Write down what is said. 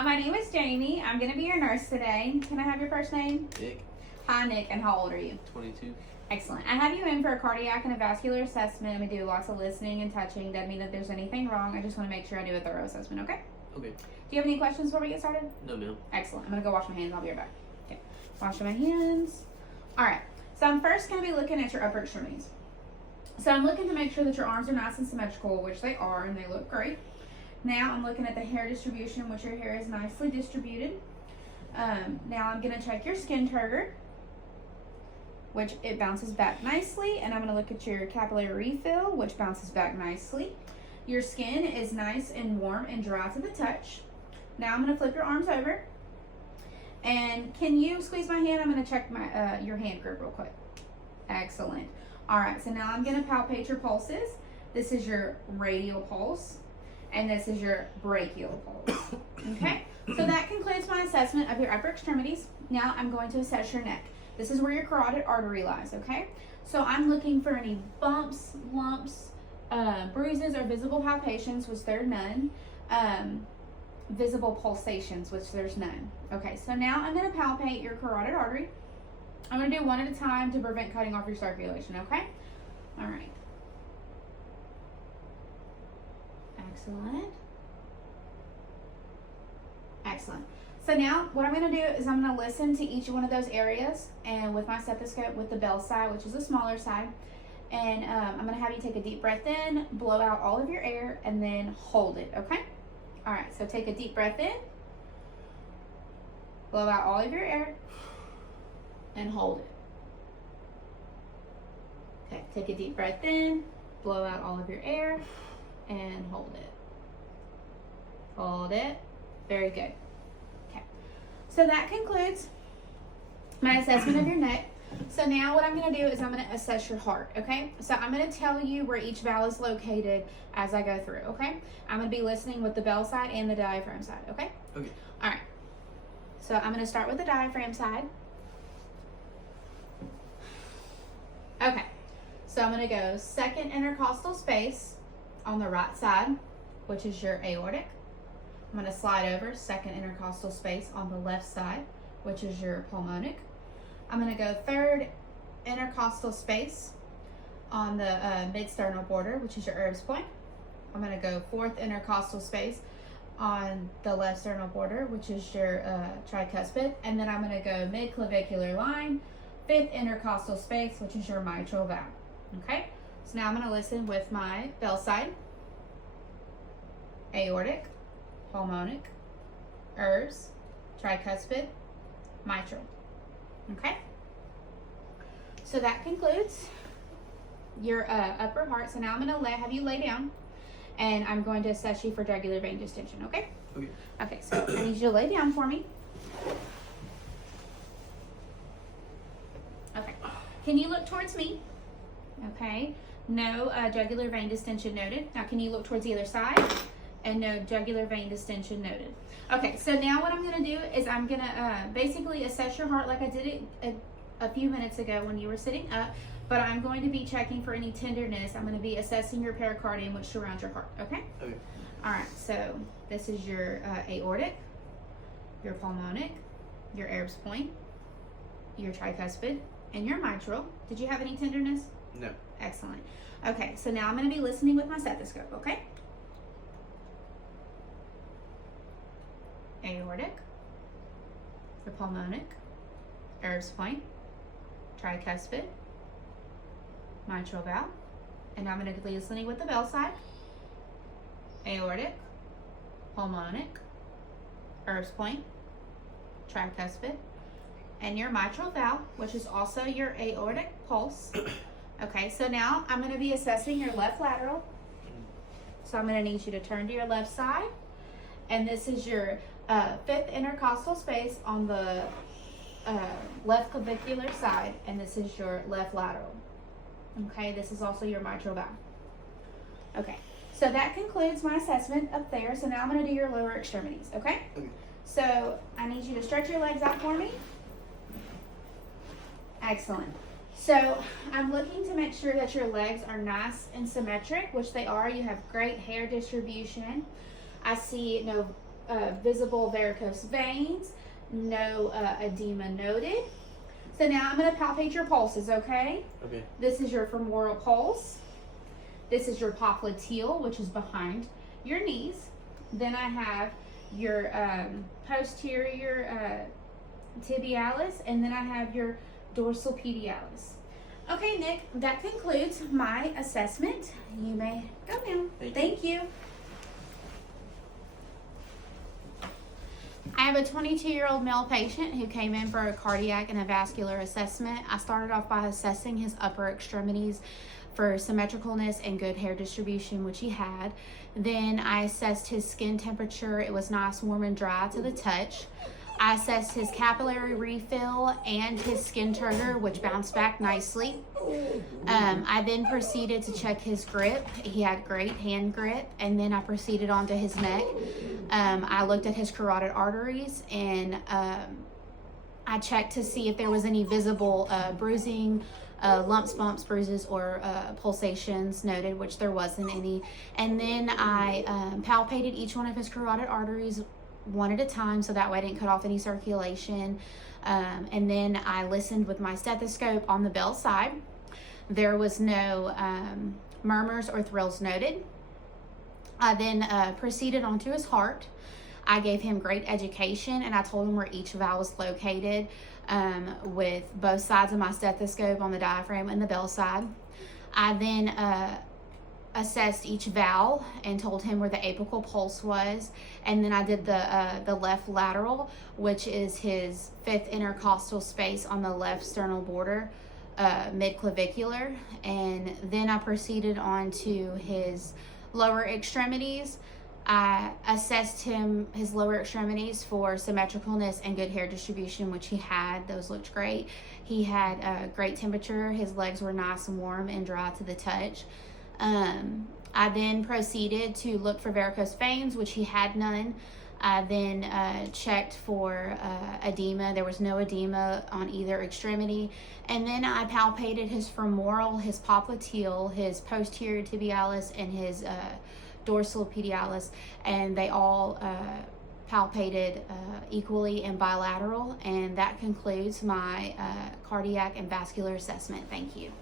Hi, my name is Jamie. I'm going to be your nurse today. Can I have your first name? Nick, Hi, Nick, and how old are you? 22. Excellent. I have you in for a cardiac and a vascular assessment. We do lots of listening and touching. Doesn't mean that there's anything wrong. I just want to make sure I do a thorough assessment, okay? Okay. Do you have any questions before we get started? No, ma'am. Excellent. I'm going to go wash my hands. I'll be right back. Okay. Washing my hands. All right. So I'm first going to be looking at your upper extremities. So I'm looking to make sure that your arms are nice and symmetrical, which they are, and they look great. Now I'm looking at the hair distribution, which your hair is nicely distributed. Now I'm going to check your skin turgor, which it bounces back nicely. And I'm going to look at your capillary refill, which bounces back nicely. Your skin is nice and warm and dry to the touch. Now I'm going to flip your arms over. And can you squeeze my hand? I'm going to check my your hand grip real quick. Excellent. All right, so now I'm going to palpate your pulses. This is your radial pulse, and this is your brachial pulse. Okay, so that concludes my assessment of your upper extremities. Now I'm going to assess your neck. This is where your carotid artery lies, okay? So I'm looking for any bumps, lumps, bruises, or visible palpations, which there are none. Visible pulsations, which there's none. Okay, so now I'm going to palpate your carotid artery. I'm going to do one at a time to prevent cutting off your circulation, okay? All right. Excellent. Excellent. So now what I'm going to do is I'm going to listen to each one of those areas, and with my stethoscope with the bell side, which is the smaller side, and I'm going to have you take a deep breath in, blow out all of your air, and then hold it, okay? All right, so take a deep breath in, blow out all of your air, and hold it. Okay, take a deep breath in, blow out all of your air, and hold it. Hold it. Very good. Okay, so that concludes my assessment of your neck. So now what I'm going to do is I'm going to assess your heart, okay? So I'm going to tell you where each valve is located as I go through, okay? I'm going to be listening with the bell side and the diaphragm side, okay? Okay. All right. So I'm going to start with the diaphragm side. Okay. So I'm going to go second intercostal space on the right side, which is your aortic. I'm going to slide over second intercostal space on the left side, which is your pulmonic. I'm going to go third intercostal space on the mid-sternal border, which is your Erb's point. I'm going to go fourth intercostal space on the left sternal border, which is your tricuspid. And then I'm going to go mid-clavicular line, fifth intercostal space, which is your mitral valve. Okay? So now I'm going to listen with my bell side, aortic, pulmonic, Erb's, tricuspid, mitral. Okay? So that concludes your upper heart. So now I'm going to have you lay down, and I'm going to assess you for jugular vein distension, okay? Okay. Okay, so I need you to lay down for me. Okay. Can you look towards me? Okay. No jugular vein distension noted. Now can you look towards the other side? And no jugular vein distension noted. Okay, so now what I'm going to do is I'm going to basically assess your heart like I did it a few minutes ago when you were sitting up, but I'm going to be checking for any tenderness. I'm going to be assessing your pericardium, which surrounds your heart, okay? Okay. All right, so this is your aortic, your pulmonic, your Erb's point, your tricuspid, and your mitral. Did you have any tenderness? No. Excellent. Okay, so now I'm going to be listening with my stethoscope, okay? Aortic, your pulmonic, Erb's point, tricuspid, mitral valve, and I'm going to be listening with the bell side, aortic, pulmonic, Erb's point, tricuspid, and your mitral valve, which is also your aortic pulse. Okay, so now I'm going to be assessing your left lateral. So I'm going to need you to turn to your left side, and this is your fifth intercostal space on the left clavicular side, and this is your left lateral. Okay, this is also your mitral valve. Okay, so that concludes my assessment up there. So now I'm going to do your lower extremities, okay? Okay. So I need you to stretch your legs out for me. Excellent. So I'm looking to make sure that your legs are nice and symmetric, which they are. You have great hair distribution. I see no visible varicose veins, no edema noted. So now I'm going to palpate your pulses, okay? Okay. This is your femoral pulse. This is your popliteal, which is behind your knees. Then I have your posterior tibialis, and then I have your dorsal medialis. Okay, Nick, that concludes my assessment. You may go now. Thank you. I have a 22-year-old male patient who came in for a cardiac and a vascular assessment. I started off by assessing his upper extremities for symmetricalness and good hair distribution, which he had. Then I assessed his skin temperature. It was nice, warm, and dry to the touch. I assessed his capillary refill and his skin turgor, which bounced back nicely. I then proceeded to check his grip. He had great hand grip, and then I proceeded onto his neck. I looked at his carotid arteries, and I checked to see if there was any visible bruising, lumps, bumps, bruises, or pulsations noted, which there wasn't any. And then I palpated each one of his carotid arteries one at a time, so that way I didn't cut off any circulation. And then I listened with my stethoscope on the bell side. There was no murmurs or thrills noted. I then proceeded onto his heart. I gave him great education, and I told him where each valve was located with both sides of my stethoscope on the diaphragm and the bell side. I then assessed each valve and told him where the apical pulse was, and then I did the left lateral, which is his fifth intercostal space on the left sternal border, mid-clavicular. And then I proceeded on to his lower extremities. I assessed his lower extremities for symmetricalness and good hair distribution, which he had. Those looked great. He had a great temperature. His legs were nice and warm and dry to the touch. I then proceeded to look for varicose veins, which he had none. I then checked for edema. There was no edema on either extremity. And then I palpated his femoral, his popliteal, his posterior tibialis, and his dorsal medialis, and they all palpated equally and bilateral. And that concludes my cardiac and vascular assessment. Thank you.